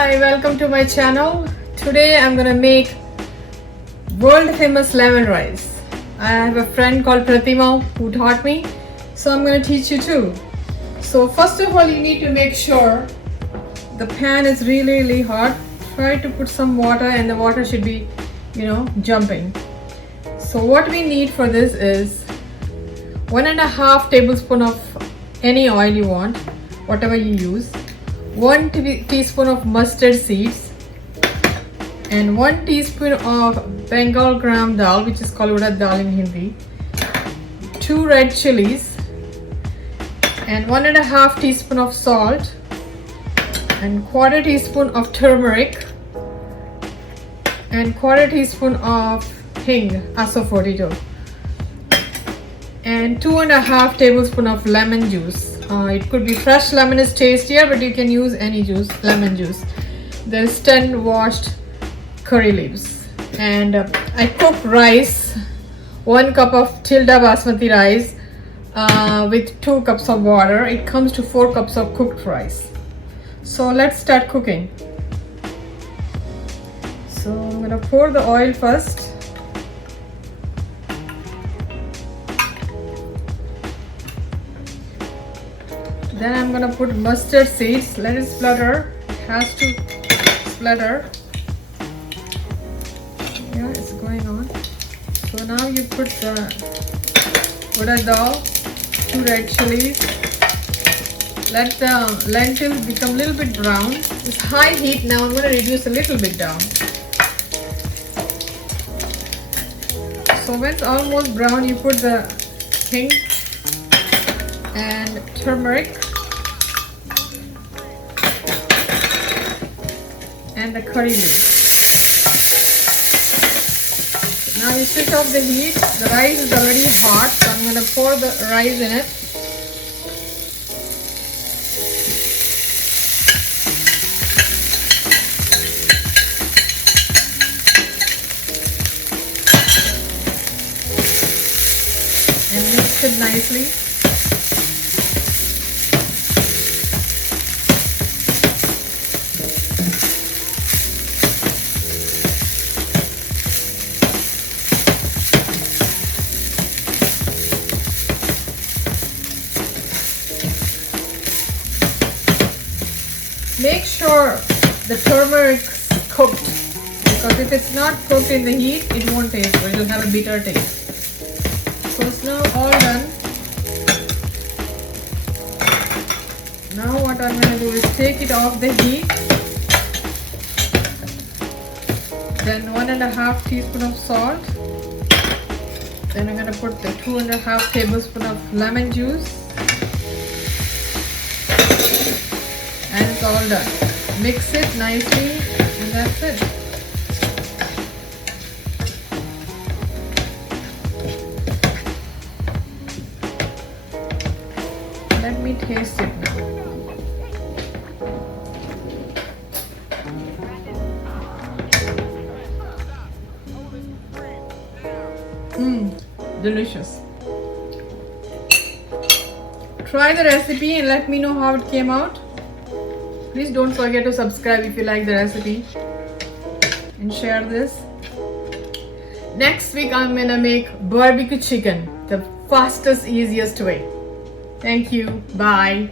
Hi, welcome to my channel. Today I'm gonna make world famous lemon rice. I have a friend called Pratima who taught me, so I'm gonna teach you too. So first of all, you need to make sure the pan is really hot. Try to put some water and the water should be, jumping. So what we need for this is 1.5 tablespoon of any oil you want, whatever you use, 1 teaspoon of mustard seeds, and 1 teaspoon of Bengal gram dal, which is called Udad dal in Hindi, 2 red chillies, and 1.5 teaspoon of salt, and 1/4 teaspoon of turmeric, and 1/4 teaspoon of Hing, Asafoetida, and 2.5 tablespoon of lemon juice. It could be fresh lemon is tastier, but you can use any juice, lemon juice. There's 10 washed curry leaves, and I cook rice, 1 cup of Tilda Basmati rice with 2 cups of water. It comes to 4 cups of cooked rice. So let's start cooking. So I'm gonna pour the oil first. Then I'm gonna put mustard seeds. Let it splutter. It has to splutter. Yeah, it's going on. So now you put the Udad dal, 2 red chilies. Let the lentils become a little bit brown. It's high heat now. I'm gonna reduce a little bit down. So when it's almost brown, you put the hing and turmeric and the curry leaves. Now you switch off the heat. The rice is already hot, so I'm going to pour the rice in it. And mix it nicely. Make sure the turmeric is cooked, because if it's not cooked in the heat, it won't taste good. It will have a bitter taste. So it's now all done. Now what I'm going to do is take it off the heat. Then 1.5 teaspoon of salt. Then I'm going to put the 2.5 tablespoon of lemon juice. And it's all done. Mix it nicely, and that's it. Let me taste it now. Delicious. Try the recipe and let me know how it came out. Please don't forget to subscribe if you like the recipe, and share this. Next week I'm gonna make barbecue chicken, the fastest, easiest way. Thank you. Bye.